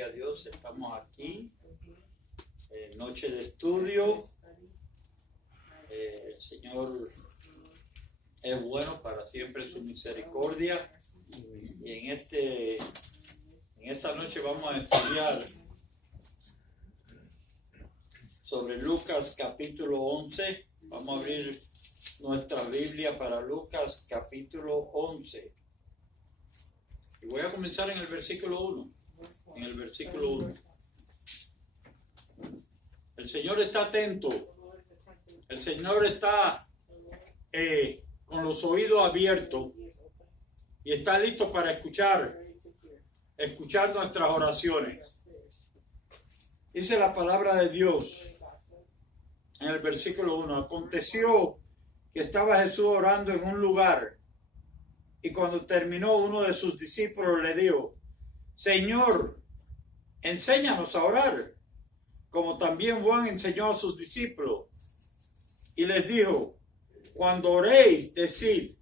Gloria a Dios, estamos aquí, noche de estudio. El Señor es bueno, para siempre su misericordia. Y en esta noche vamos a estudiar sobre Lucas capítulo 11. Vamos a abrir nuestra Biblia para Lucas capítulo 11. Y voy a comenzar en el versículo 1. En el versículo 1. El Señor está atento. El Señor está con los oídos abiertos y está listo para escuchar nuestras oraciones. Dice la palabra de Dios en el versículo 1. Aconteció que estaba Jesús orando en un lugar, y cuando terminó, uno de sus discípulos le dijo: Señor, enséñanos a orar, como también Juan enseñó a sus discípulos. Y les dijo: cuando oréis, decid: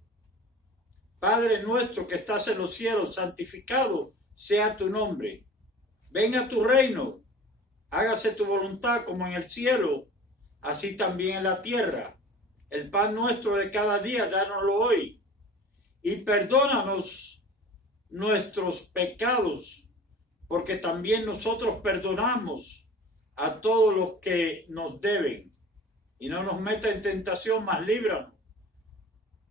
Padre nuestro que estás en los cielos, santificado sea tu nombre. Venga tu reino. Hágase tu voluntad como en el cielo, así también en la tierra. El pan nuestro de cada día, dánoslo hoy. Y perdónanos nuestros pecados, porque también nosotros perdonamos a todos los que nos deben. Y no nos meta en tentación, mas líbranos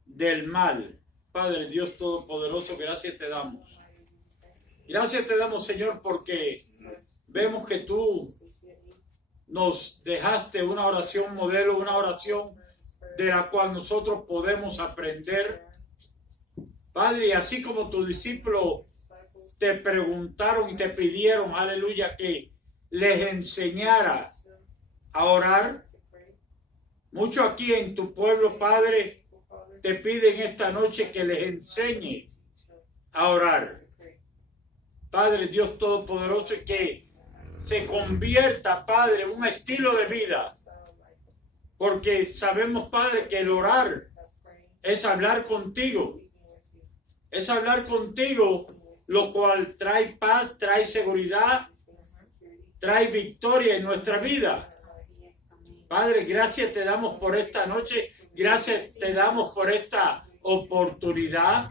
del mal. Padre Dios Todopoderoso, gracias te damos. Gracias te damos, Señor, porque vemos que tú nos dejaste una oración modelo, una oración de la cual nosotros podemos aprender. Padre, y así como tus discípulos te preguntaron y te pidieron, aleluya, que les enseñara a orar, muchos aquí en tu pueblo, Padre, te piden esta noche que les enseñe a orar. Padre Dios Todopoderoso, y que se convierta, Padre, en un estilo de vida. Porque sabemos, Padre, que el orar es hablar contigo. Es hablar contigo, lo cual trae paz, trae seguridad, trae victoria en nuestra vida. Padre, gracias te damos por esta noche. Gracias te damos por esta oportunidad.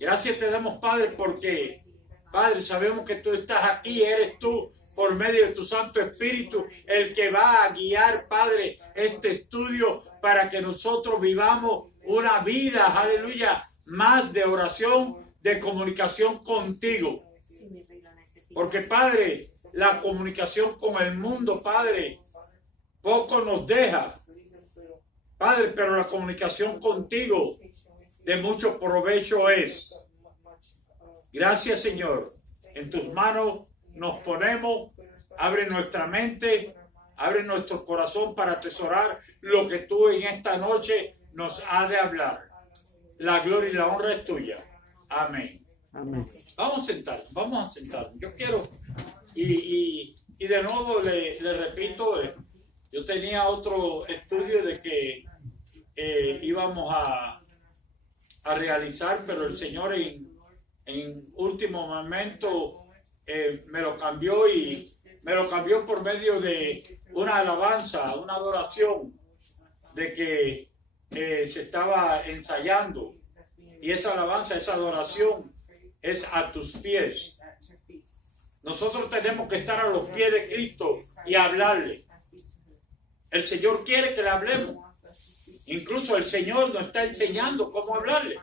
Gracias te damos, Padre, porque, Padre, sabemos que tú estás aquí. Eres tú, por medio de tu Santo Espíritu, el que va a guiar, Padre, este estudio para que nosotros vivamos una vida, aleluya, más de oración, de comunicación contigo. Porque, Padre, la comunicación con el mundo, Padre, poco nos deja, Padre, pero la comunicación contigo de mucho provecho es. Gracias, Señor. En tus manos nos ponemos. Abre nuestra mente, abre nuestro corazón para atesorar lo que tú en esta noche nos has de hablar. La gloria y la honra es tuya. Amén. Amén. Vamos a sentar. Yo quiero, y de nuevo le repito, yo tenía otro estudio de que íbamos a realizar, pero el Señor en último momento me lo cambió, y me lo cambió por medio de una alabanza, una adoración de que se estaba ensayando, y esa alabanza, esa adoración es a tus pies. Nosotros tenemos que estar a los pies de Cristo y hablarle. El Señor quiere que le hablemos. Incluso el Señor nos está enseñando cómo hablarle.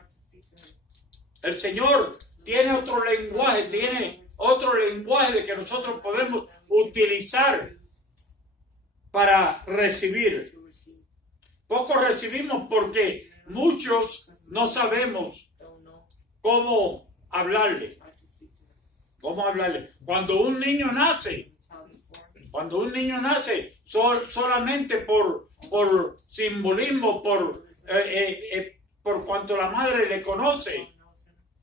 El Señor tiene otro lenguaje de que nosotros podemos utilizar para recibir. Poco recibimos porque muchos no sabemos cómo hablarle. ¿Cómo hablarle? Cuando un niño nace, solamente por simbolismo, por cuanto la madre le conoce,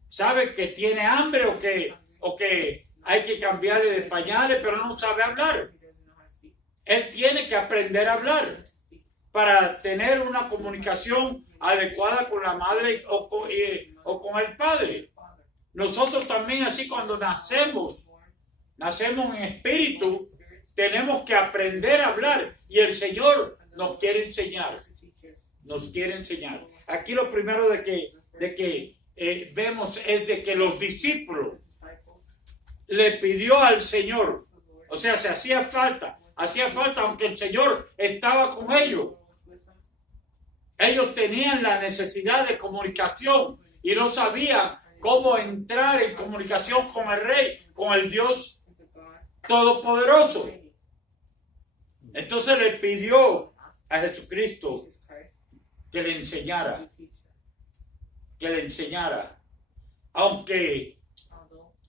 sabe que tiene hambre o que hay que cambiarle de pañales, pero no sabe hablar. Él tiene que aprender a hablar para tener una comunicación adecuada con la madre o con el padre. Nosotros también, así cuando nacemos, nacemos en espíritu, tenemos que aprender a hablar y el Señor nos quiere enseñar. Nos quiere enseñar. Aquí lo primero de que vemos es de que los discípulos le pidió al Señor, o sea, se hacía falta aunque el Señor estaba con ellos. Ellos tenían la necesidad de comunicación y no sabían cómo entrar en comunicación con el Rey, con el Dios Todopoderoso. Entonces le pidió a Jesucristo que le enseñara, aunque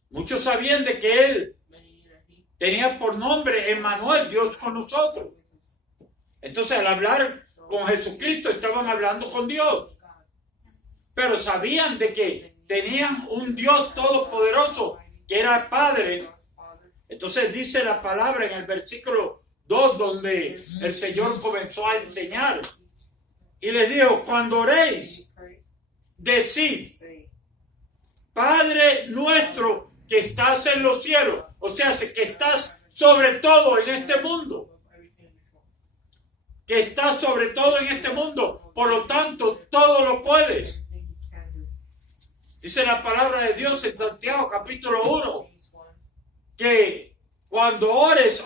muchos sabían de que él tenía por nombre Emmanuel, Dios con nosotros. Entonces al hablar con Jesucristo estaban hablando con Dios, pero sabían de que tenían un Dios todopoderoso que era Padre. Entonces dice la palabra en el versículo 2 donde el Señor comenzó a enseñar y les dijo: cuando oréis, decid: Padre nuestro que estás en los cielos, o sea, que estás sobre todo en este mundo, que estás sobre todo en este mundo, por lo tanto todo lo puedes. Dice la palabra de Dios en Santiago capítulo 1 que cuando ores,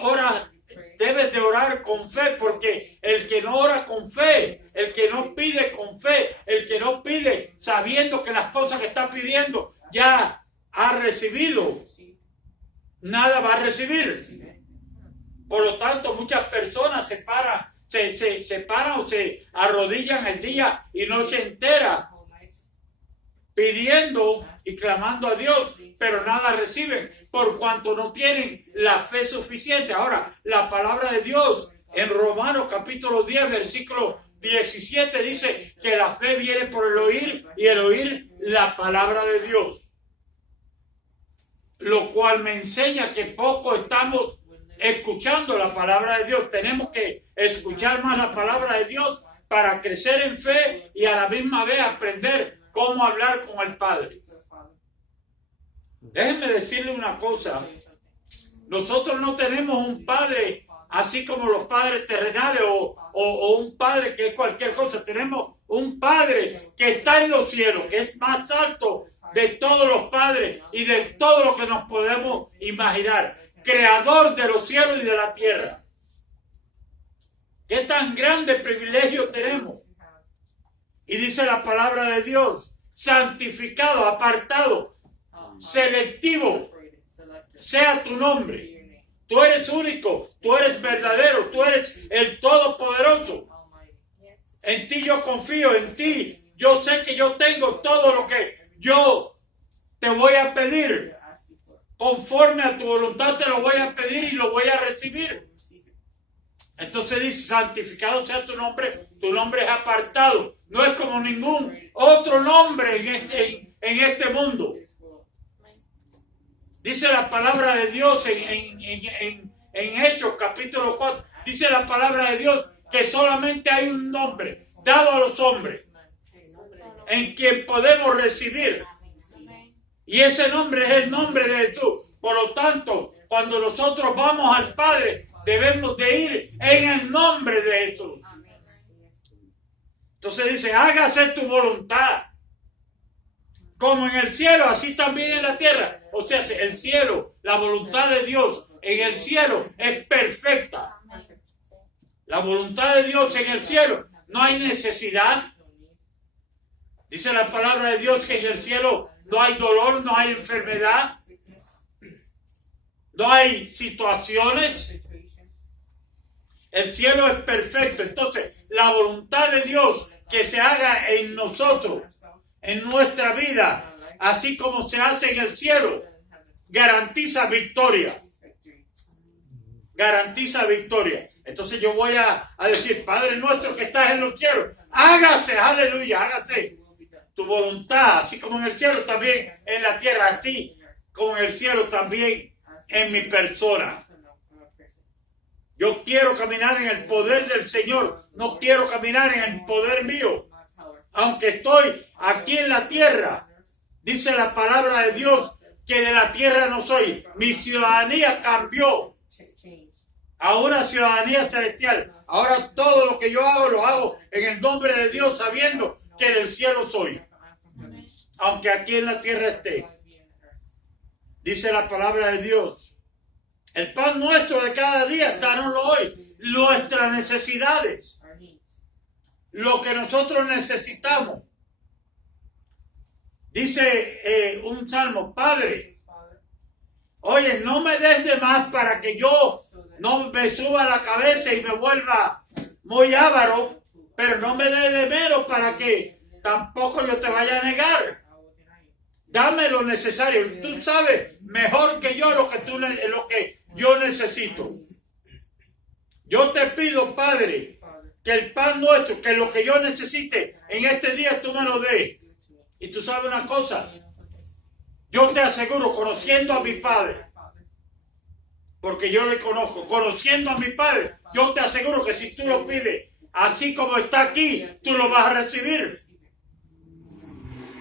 debes de orar con fe, porque el que no ora con fe, el que no pide con fe, el que no pide sabiendo que las cosas que está pidiendo ya ha recibido, nada va a recibir. Por lo tanto, muchas personas se paran o se arrodillan el día y no se enteran pidiendo y clamando a Dios, pero nada reciben por cuanto no tienen la fe suficiente. Ahora, la palabra de Dios en Romanos capítulo 10, versículo 17 dice que la fe viene por el oír y el oír la palabra de Dios. Lo cual me enseña que poco estamos escuchando la palabra de Dios. Tenemos que escuchar más la palabra de Dios para crecer en fe y a la misma vez aprender cómo hablar con el Padre. Déjenme decirle una cosa. Nosotros no tenemos un Padre así como los padres terrenales o un Padre que es cualquier cosa. Tenemos un Padre que está en los cielos, que es más alto de todos los padres y de todo lo que nos podemos imaginar. Creador de los cielos y de la tierra. ¿Qué tan grande privilegio tenemos? Y dice la palabra de Dios: santificado, apartado, selectivo, sea tu nombre. Tú eres único, tú eres verdadero, tú eres el Todopoderoso. En ti yo confío, en ti yo sé que yo tengo todo lo que yo te voy a pedir. Conforme a tu voluntad te lo voy a pedir y lo voy a recibir. Entonces dice: santificado sea tu nombre es apartado. No es como ningún otro nombre en este mundo. Dice la palabra de Dios en Hechos capítulo 4. Dice la palabra de Dios que solamente hay un nombre dado a los hombres en quien podemos recibir. Y ese nombre es el nombre de Jesús. Por lo tanto, cuando nosotros vamos al Padre, debemos de ir en el nombre de Jesús. Entonces dice: hágase tu voluntad, como en el cielo, así también en la tierra. O sea, el cielo, la voluntad de Dios en el cielo es perfecta. La voluntad de Dios en el cielo, no hay necesidad. Dice la palabra de Dios que en el cielo no hay dolor, no hay enfermedad, no hay situaciones. El cielo es perfecto. Entonces, la voluntad de Dios que se haga en nosotros, en nuestra vida, así como se hace en el cielo, garantiza victoria. Garantiza victoria. Entonces yo voy a decir: Padre nuestro que estás en los cielos, hágase, aleluya, hágase tu voluntad, así como en el cielo, también en la tierra, así como en el cielo, también en mi persona. Yo quiero caminar en el poder del Señor, no quiero caminar en el poder mío. Aunque estoy aquí en la tierra, dice la palabra de Dios que de la tierra no soy. Mi ciudadanía cambió a una ciudadanía celestial. Ahora todo lo que yo hago, lo hago en el nombre de Dios, sabiendo que del cielo soy. Aunque aquí en la tierra esté. Dice la palabra de Dios. El pan nuestro de cada día, danoslo hoy. Nuestras necesidades. Lo que nosotros necesitamos. Dice un salmo, Padre, oye, no me des de más para que yo no me suba la cabeza y me vuelva muy avaro, pero no me des de menos para que tampoco yo te vaya a negar. Dame lo necesario. Tú sabes mejor que yo lo que yo necesito. Yo te pido, Padre, que el pan nuestro, que lo que yo necesite en este día tú me lo des. Y tú sabes una cosa, yo te aseguro, conociendo a mi Padre, porque yo le conozco, conociendo a mi Padre, yo te aseguro que si tú lo pides, así como está aquí, tú lo vas a recibir.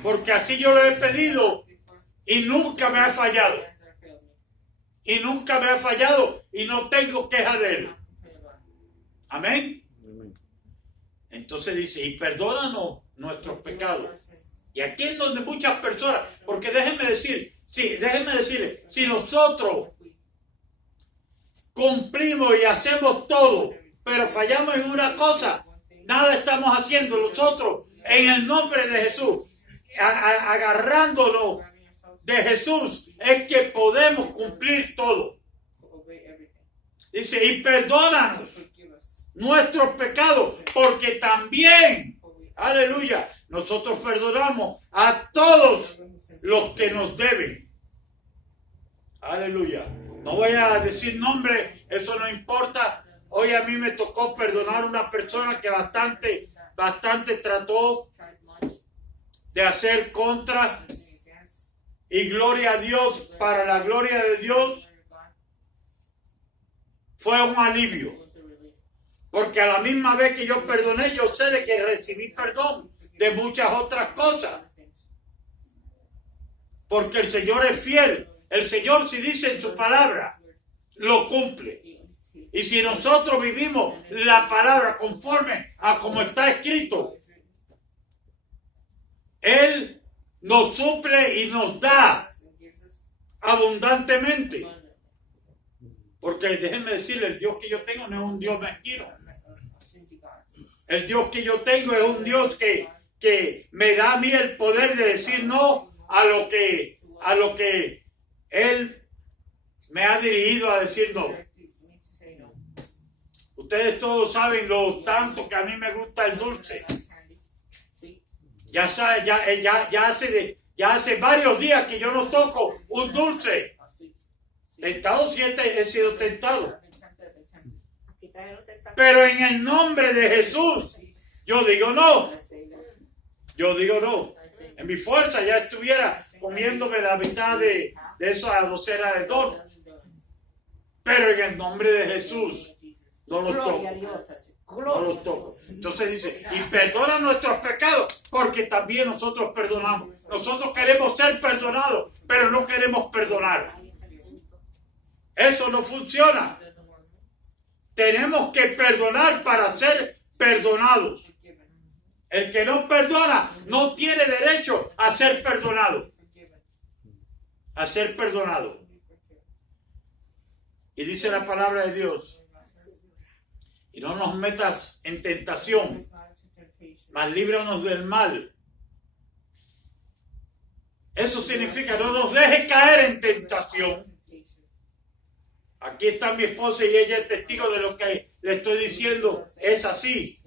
Porque así yo lo he pedido y nunca me ha fallado. Y nunca me ha fallado y no tengo queja de él. Amén. Entonces dice, y perdónanos nuestros pecados. Y aquí es donde muchas personas, porque déjenme decirle, si nosotros cumplimos y hacemos todo, pero fallamos en una cosa, nada estamos haciendo nosotros en el nombre de Jesús, agarrándonos de Jesús, es que podemos cumplir todo. Dice, y perdónanos nuestros pecados, porque también, aleluya, nosotros perdonamos a todos los que nos deben. Aleluya. No voy a decir nombre, eso no importa. Hoy a mí me tocó perdonar a una persona que bastante trató de hacer contra. Y gloria a Dios, para la gloria de Dios, fue un alivio. Porque a la misma vez que yo perdoné, yo sé de que recibí perdón de muchas otras cosas. Porque el Señor es fiel. El Señor, si dice en su palabra, lo cumple. Y si nosotros vivimos la palabra conforme a como está escrito, Él nos suple y nos da abundantemente. Porque déjenme decirle, el Dios que yo tengo no es un Dios mezquino. El Dios que yo tengo es un Dios que me da a mí el poder de decir no a lo que Él me ha dirigido a decir no. Ustedes todos saben lo tanto que a mí me gusta el dulce. Ya hace varios días que yo no toco un dulce. Tentado siete he sido tentado. Pero en el nombre de Jesús, yo digo no. Yo digo no. En mi fuerza ya estuviera comiéndome la mitad de esa docena de donuts. Pero en el nombre de Jesús, no los toco. No los toco. Entonces dice, y perdona nuestros pecados, porque también nosotros perdonamos. Nosotros queremos ser perdonados, pero no queremos perdonar. Eso no funciona. Tenemos que perdonar para ser perdonados. El que no perdona no tiene derecho a ser perdonado. A ser perdonado. Y dice la palabra de Dios, y no nos metas en tentación, mas líbranos del mal. Eso significa, no nos dejes caer en tentación. Aquí está mi esposa y ella es testigo de lo que le estoy diciendo. Es así.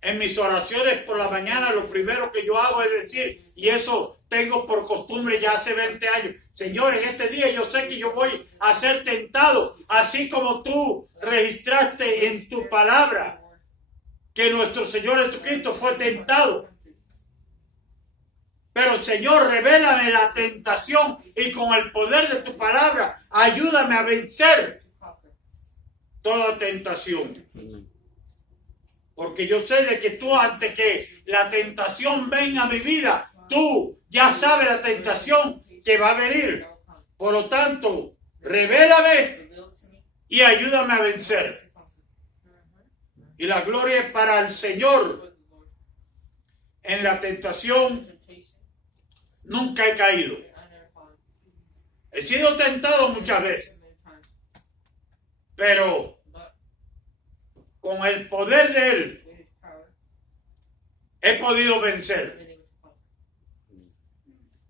En mis oraciones por la mañana lo primero que yo hago es decir, y eso tengo por costumbre ya hace 20 años, Señor, en este día yo sé que yo voy a ser tentado, así como tú registraste en tu palabra que nuestro Señor Jesucristo fue tentado. Pero Señor, revélame la tentación y con el poder de tu palabra, ayúdame a vencer toda tentación. Porque yo sé de que tú, antes que la tentación venga a mi vida, tú ya sabes la tentación que va a venir. Por lo tanto, revélame y ayúdame a vencer. Y la gloria es para el Señor. En la tentación nunca he caído. He sido tentado muchas veces, pero con el poder de Él he podido vencer.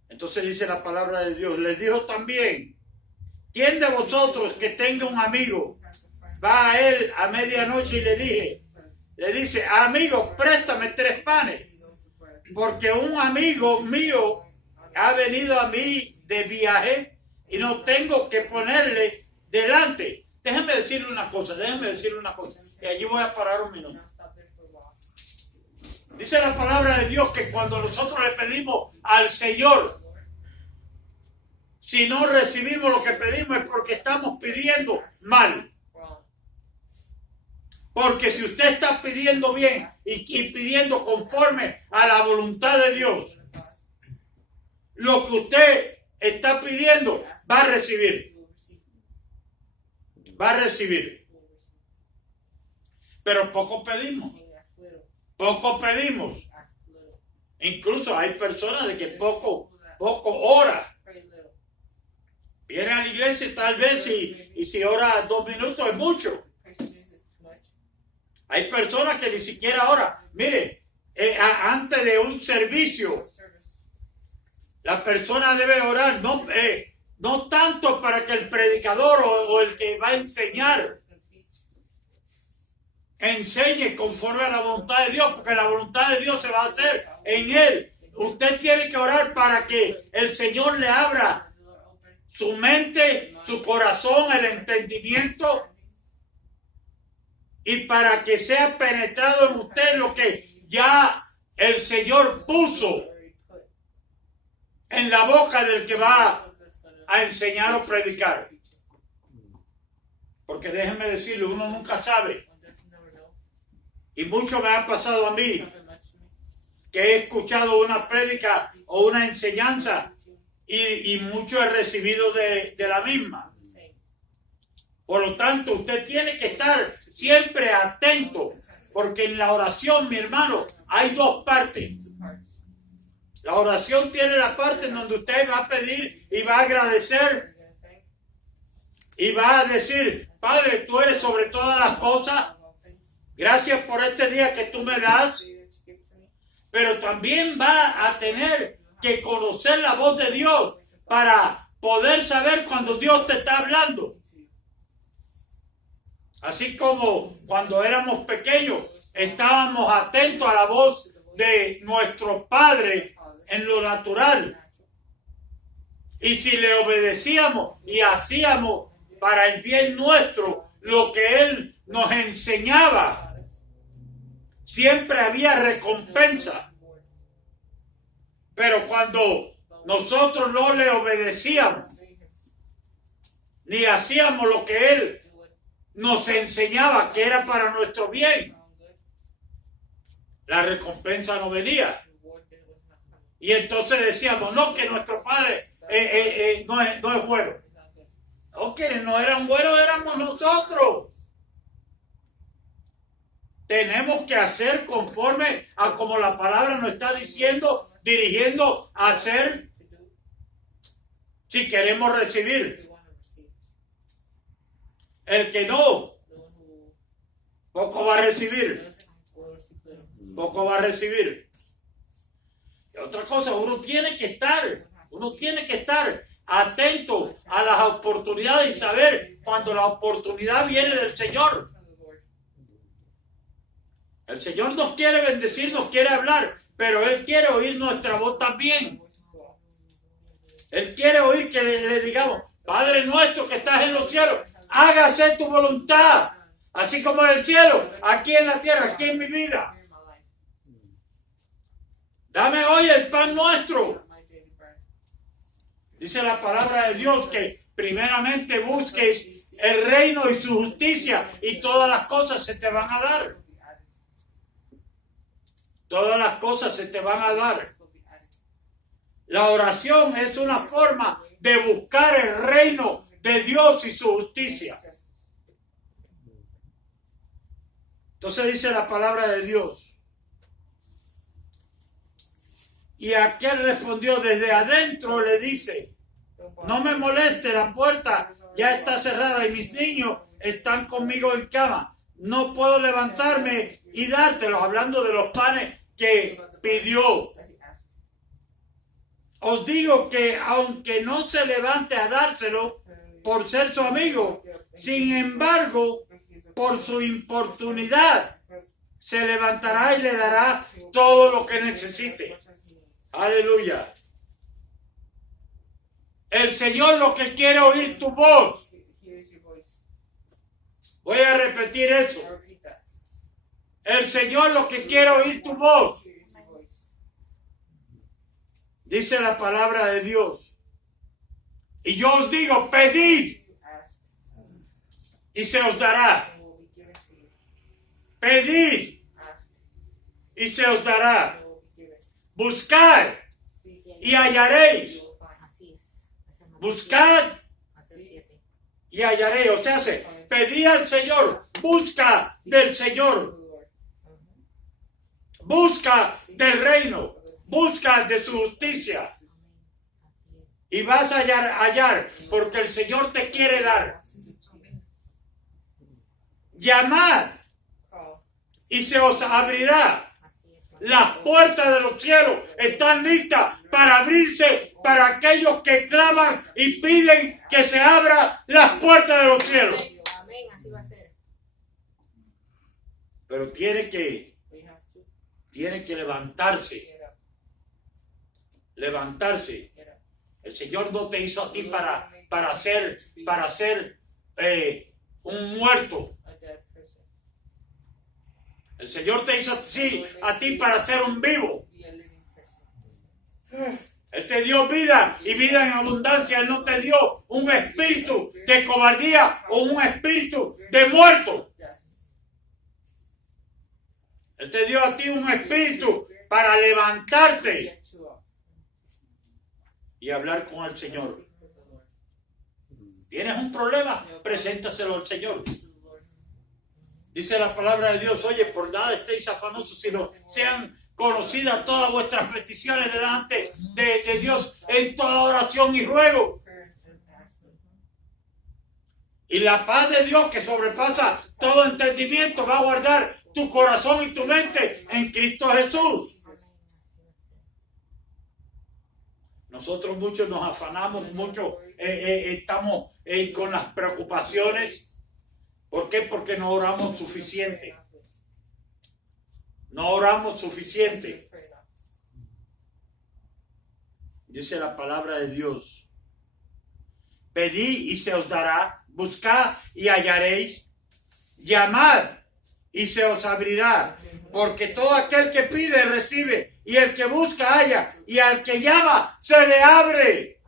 Entonces dice la palabra de Dios, les dijo también, ¿quién de vosotros que tenga un amigo va a él a medianoche y le dice, amigo, préstame 3 panes, porque un amigo mío ha venido a mí de viaje y no tengo que ponerle delante? Déjenme decirle una cosa, y allí voy a parar un minuto. Dice la palabra de Dios que cuando nosotros le pedimos al Señor, si no recibimos lo que pedimos es porque estamos pidiendo mal. Porque si usted está pidiendo bien y pidiendo conforme a la voluntad de Dios, lo que usted está pidiendo va a recibir. Va a recibir. Pero poco pedimos. Poco pedimos. Incluso hay personas de que poco ora. Viene a la iglesia tal vez y si ora 2 minutos es mucho. Hay personas que ni siquiera oran. Mire, antes de un servicio, la persona debe orar, no tanto para que el predicador o el que va a enseñar enseñe conforme a la voluntad de Dios, porque la voluntad de Dios se va a hacer en él. Usted tiene que orar para que el Señor le abra su mente, su corazón, el entendimiento, y para que sea penetrado en usted lo que ya el Señor puso en la boca del que va a enseñar o predicar. Porque déjenme decirle, uno nunca sabe. Y mucho me ha pasado a mí, que he escuchado una prédica o una enseñanza y mucho he recibido de la misma. Por lo tanto, usted tiene que estar siempre atento, porque en la oración, mi hermano, hay 2 partes. La oración tiene la parte en donde usted va a pedir y va a agradecer y va a decir, Padre, tú eres sobre todas las cosas. Gracias por este día que tú me das. Pero también va a tener que conocer la voz de Dios para poder saber cuando Dios te está hablando. Así como cuando éramos pequeños estábamos atentos a la voz de nuestro Padre en lo natural. Y si le obedecíamos y hacíamos para el bien nuestro lo que Él nos enseñaba, siempre había recompensa. Pero cuando nosotros no le obedecíamos ni hacíamos lo que Él nos enseñaba que era para nuestro bien, la recompensa no venía. Y entonces decíamos, no, que nuestro Padre no es bueno. No, que no eran buenos, éramos nosotros. Tenemos que hacer conforme a como la palabra nos está diciendo, dirigiendo a hacer si queremos recibir. El que no, poco va a recibir. Poco va a recibir. Y otra cosa, uno tiene que estar atento a las oportunidades y saber cuando la oportunidad viene del Señor. El Señor nos quiere bendecir, nos quiere hablar, pero Él quiere oír nuestra voz también. Él quiere oír que le digamos, Padre nuestro que estás en los cielos, hágase tu voluntad, así como en el cielo, aquí en la tierra, aquí en mi vida. Dame hoy el pan nuestro. Dice la palabra de Dios que primeramente busques el reino y su justicia y todas las cosas se te van a dar. Todas las cosas se te van a dar. La oración es una forma de buscar el reino de Dios y su justicia. Entonces dice la palabra de Dios. Y aquel respondió desde adentro, le dice, no me moleste, la puerta ya está cerrada y mis niños están conmigo en cama. No puedo levantarme y dártelos, hablando de los panes que pidió. Os digo que aunque no se levante a dárselo por ser su amigo, sin embargo, por su importunidad, se levantará y le dará todo lo que necesite. Aleluya. El Señor lo que quiere oír tu voz. Voy a repetir eso. El Señor lo que quiere oír tu voz. Dice la palabra de Dios. Y yo os digo, pedid y se os dará. Pedid y se os dará. Buscad y hallaréis. Buscad y hallaréis. O sea, pedid al Señor. Busca del Señor. Busca del reino. Busca de su justicia. Y vas a hallar porque el Señor te quiere dar. Llamad y se os abrirá. Las puertas de los cielos están listas para abrirse para aquellos que claman y piden que se abran las puertas de los cielos. Amén, así va a ser. Pero tiene que levantarse. Levantarse. El Señor no te hizo a ti para ser un muerto. El Señor te hizo a ti para ser un vivo. Él te dio vida y vida en abundancia. Él no te dio un espíritu de cobardía o un espíritu de muerto. Él te dio a ti un espíritu para levantarte y hablar con el Señor. ¿Tienes un problema? Preséntaselo al Señor. Dice la palabra de Dios, oye, por nada estéis afanosos, sino sean conocidas todas vuestras peticiones delante de Dios en toda oración y ruego. Y la paz de Dios que sobrepasa todo entendimiento va a guardar tu corazón y tu mente en Cristo Jesús. Nosotros muchos nos afanamos, muchos estamos con las preocupaciones. ¿Por qué? Porque no oramos suficiente. No oramos suficiente. Dice la palabra de Dios. Pedid y se os dará. Buscad y hallaréis. Llamad y se os abrirá. Porque todo aquel que pide recibe. Y el que busca halla. Y al que llama se le abre.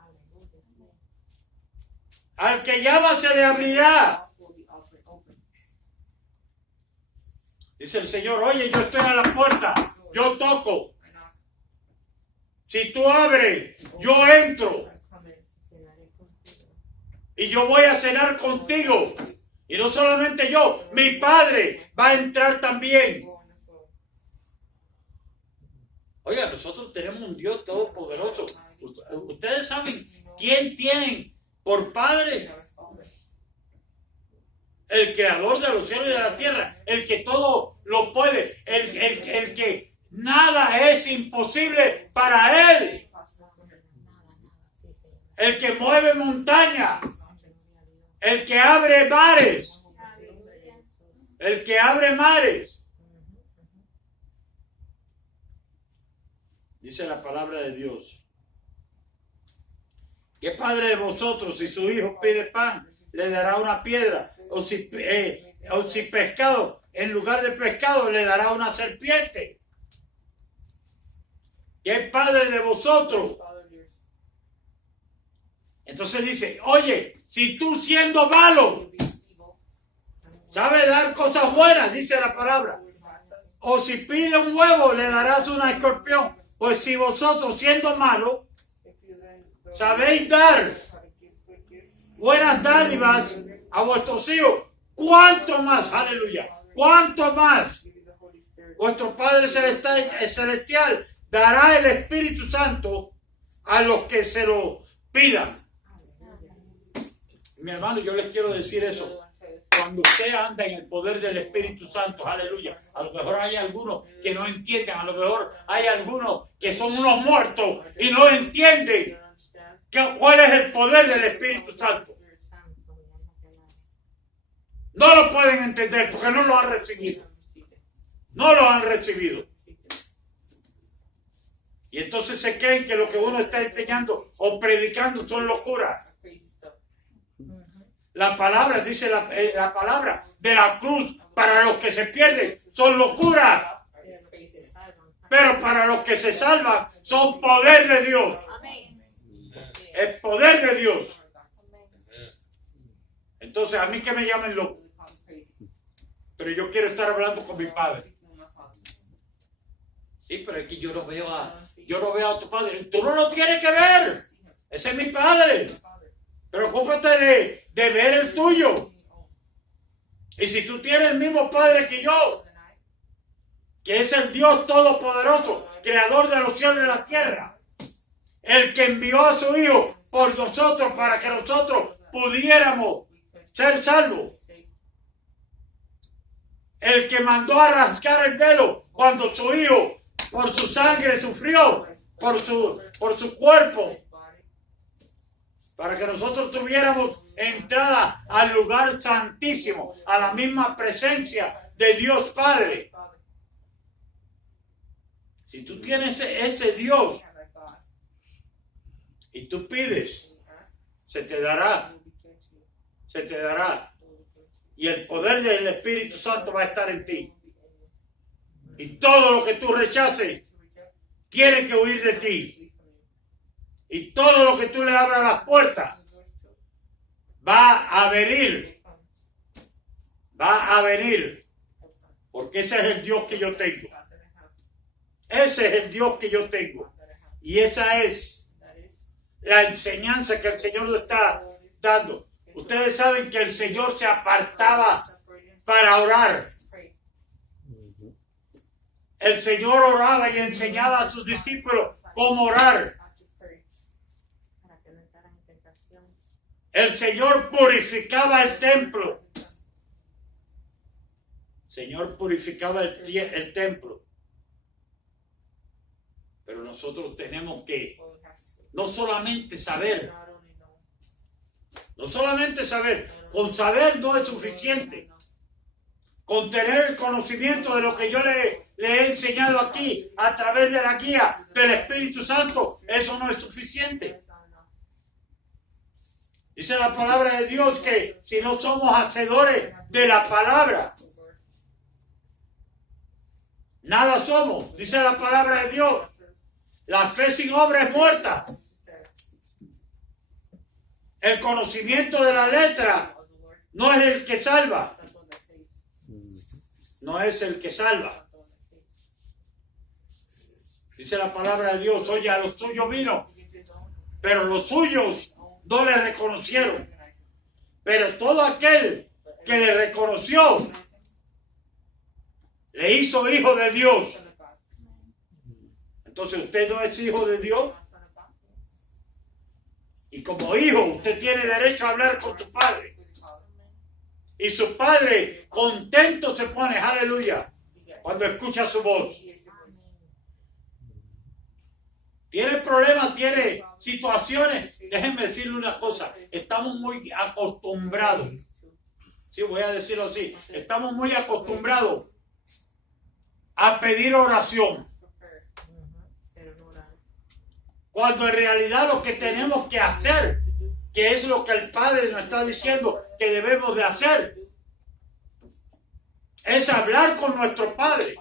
Al que llama se le abrirá. Dice el Señor, oye, yo estoy a la puerta, yo toco. Si tú abres, yo entro. Y yo voy a cenar contigo. Y no solamente yo, mi Padre va a entrar también. Oiga, nosotros tenemos un Dios todopoderoso. Ustedes saben quién tienen por Padre. El creador de los cielos y de la tierra, el que todo lo puede, el que nada es imposible para él, el que mueve montaña, el que abre mares, el que abre mares. Dice la palabra de Dios. ¿Qué padre de vosotros, si su hijo pide pan, le dará una piedra? O si pescado, en lugar de pescado, le dará una serpiente. ¿Qué padre de vosotros? Entonces dice, oye, si tú siendo malo, sabes dar cosas buenas, dice la palabra. O si pide un huevo, le darás una escorpión. Pues si vosotros siendo malos, sabéis dar buenas dádivas a vuestros hijos, ¿cuánto más, aleluya, cuánto más vuestro Padre Celestial dará el Espíritu Santo a los que se lo pidan? Mi hermano, yo les quiero decir eso. Cuando usted anda en el poder del Espíritu Santo, aleluya, a lo mejor hay algunos que no entienden, a lo mejor hay algunos que son unos muertos y no entienden cuál es el poder del Espíritu Santo. No lo pueden entender porque no lo han recibido. No lo han recibido. Y entonces se creen que lo que uno está enseñando o predicando son locuras. La palabra, dice la palabra de la cruz, para los que se pierden son locura, pero para los que se salvan son poder de Dios. Es poder de Dios. Entonces a mí que me llamen loco, pero yo quiero estar hablando con mi padre. Sí, pero es que yo no veo a tu padre. Tú no lo tienes que ver. Ese es mi padre. Preocúpate de ver el tuyo. Y si tú tienes el mismo Padre que yo, que es el Dios Todopoderoso, Creador de los cielos y la tierra, el que envió a su Hijo por nosotros para que nosotros pudiéramos ser salvos, el que mandó a rasgar el velo cuando su Hijo por su sangre sufrió, por su cuerpo, para que nosotros tuviéramos entrada al lugar santísimo, a la misma presencia de Dios Padre. Si tú tienes ese Dios y tú pides, se te dará. Se te dará. Y el poder del Espíritu Santo va a estar en ti. Y todo lo que tú rechaces tiene que huir de ti. Y todo lo que tú le abras las puertas va a venir. Va a venir. Porque ese es el Dios que yo tengo. Ese es el Dios que yo tengo. Y esa es la enseñanza que el Señor le está dando. Ustedes saben que el Señor se apartaba para orar. El Señor oraba y enseñaba a sus discípulos cómo orar. El Señor purificaba el templo. El Señor purificaba el templo. Pero nosotros tenemos que no solamente saber, con saber no es suficiente. Con tener el conocimiento de lo que yo le he enseñado aquí a través de la guía del Espíritu Santo, eso no es suficiente. Dice la palabra de Dios que si no somos hacedores de la palabra, nada somos. Dice la palabra de Dios, la fe sin obra es muerta. El conocimiento de la letra no es el que salva. No es el que salva. Dice la palabra de Dios, oye, a los suyos vino, pero los suyos no le reconocieron. Pero todo aquel que le reconoció, le hizo hijo de Dios. Entonces usted no es hijo de Dios. Y como hijo, usted tiene derecho a hablar con su padre. Y su padre contento se pone, aleluya, cuando escucha su voz. Tiene problemas, tiene situaciones. Déjenme decirle una cosa. Estamos muy acostumbrados. Sí, voy a decirlo así. Estamos muy acostumbrados a pedir oración. Cuando en realidad lo que tenemos que hacer, que es lo que el Padre nos está diciendo que debemos de hacer, es hablar con nuestro Padre.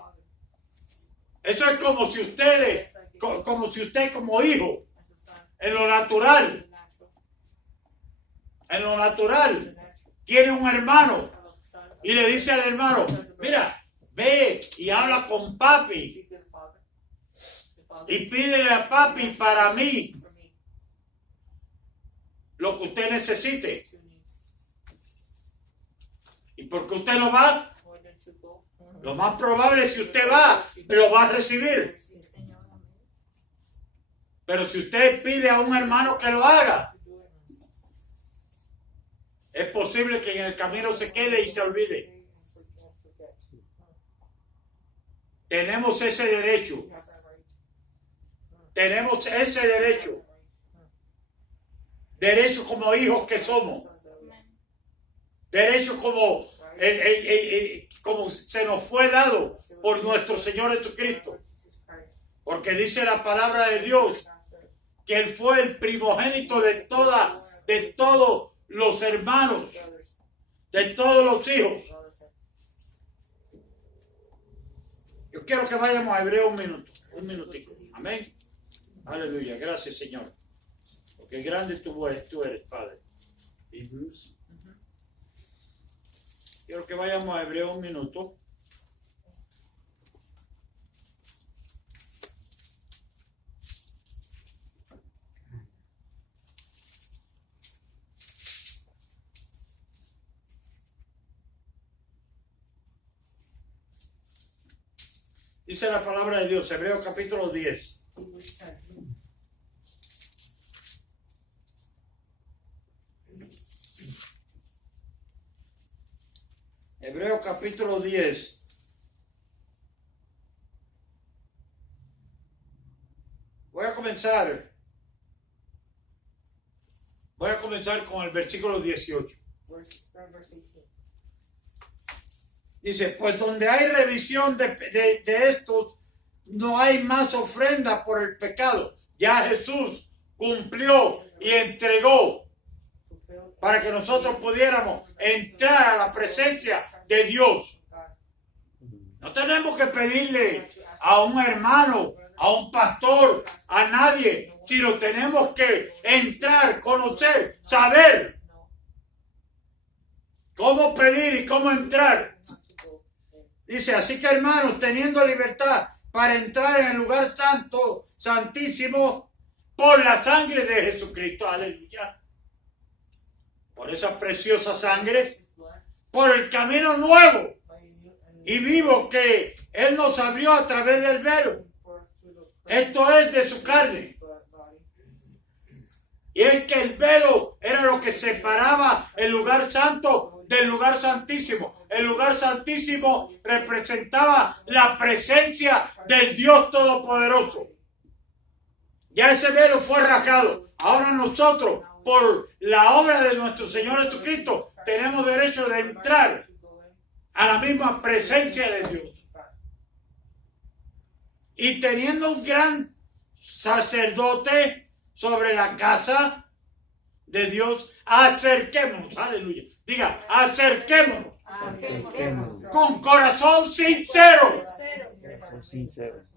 Eso es como si usted como hijo, en lo natural, tiene un hermano y le dice al hermano, mira, ve y habla con papi y pídele a papi para mí. lo que usted necesite. Y porque usted lo va, lo más probable es si usted va, lo va a recibir. Pero si usted pide a un hermano que lo haga, es posible que en el camino se quede y se olvide. Tenemos ese derecho. Tenemos ese derecho. Derecho como hijos que somos. Derecho como se nos fue dado por nuestro Señor Jesucristo. Porque dice la palabra de Dios que Él fue el primogénito de todos los hermanos, de todos los hijos. Yo quiero que vayamos a Hebreos un minutico. Amén. Aleluya. Gracias, Señor. Porque grande tú eres, Padre. Quiero que vayamos a Hebreos un minuto. Dice la palabra de Dios, Hebreos capítulo 10. Hebreos capítulo 10. Voy a comenzar con el versículo 18. Dice, pues donde hay revisión de estos, no hay más ofrenda por el pecado. Ya Jesús cumplió y entregó para que nosotros pudiéramos entrar a la presencia de Dios. No tenemos que pedirle a un hermano, a un pastor, a nadie, sino tenemos que entrar, conocer, saber cómo pedir y cómo entrar. Dice, así que hermanos, teniendo libertad para entrar en el lugar santo, santísimo, por la sangre de Jesucristo, aleluya, por esa preciosa sangre, por el camino nuevo y vivo que Él nos abrió a través del velo. Esto es de su carne. Y es que el velo era lo que separaba el lugar santo del lugar santísimo. El lugar santísimo representaba la presencia del Dios Todopoderoso. Ya ese velo fue rasgado. Ahora nosotros, por la obra de nuestro Señor Jesucristo, tenemos derecho de entrar a la misma presencia de Dios. Y teniendo un gran sacerdote sobre la casa de Dios, acerquémonos, aleluya. Diga, acerquémonos. Con corazón sincero.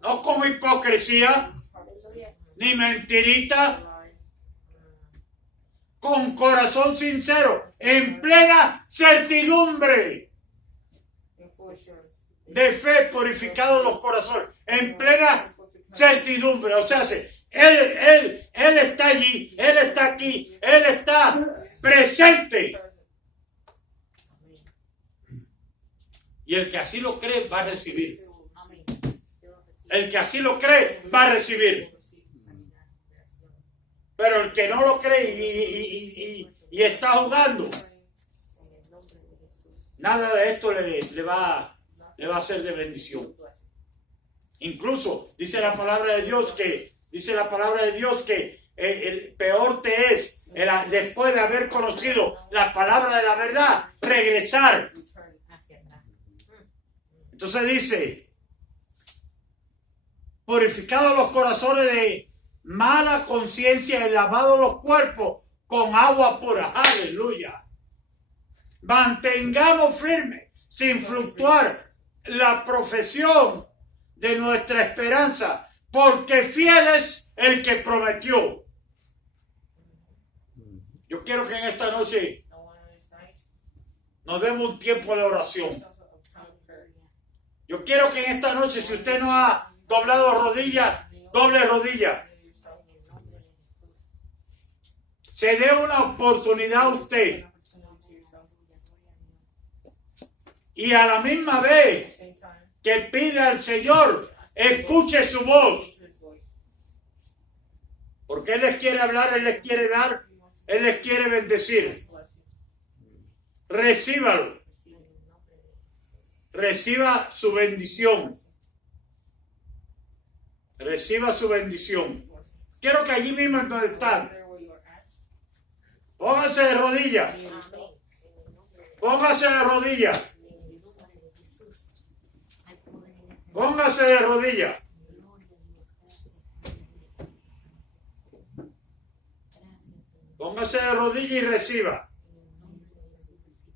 No como hipocresía, ni mentirita. Con corazón sincero, en plena certidumbre de fe, purificados los corazones, en plena certidumbre. O sea, Él está allí, Él está aquí, Él está presente. Y el que así lo cree va a recibir. El que así lo cree va a recibir. Pero el que no lo cree y está jugando, nada de esto le va a ser de bendición. Incluso dice la palabra de Dios que el peor te es, después de haber conocido la palabra de la verdad, regresar. Entonces dice, purificados los corazones de mala conciencia y lavados los cuerpos con agua pura. Aleluya. Mantengamos firme, sin fluctuar, la profesión de nuestra esperanza, porque fiel es el que prometió. Yo quiero que en esta noche nos demos un tiempo de oración. Yo quiero que en esta noche, si usted no ha doblado rodilla, doble rodilla. se dé una oportunidad a usted y a la misma vez que pide al Señor, escuche su voz. Porque Él les quiere hablar, Él les quiere dar, Él les quiere bendecir. Recíbalo. Reciba su bendición. Reciba su bendición. Quiero que allí mismo en donde están, pónganse de rodillas. Pónganse de rodillas. Póngase de rodillas. Póngase de rodillas y reciba.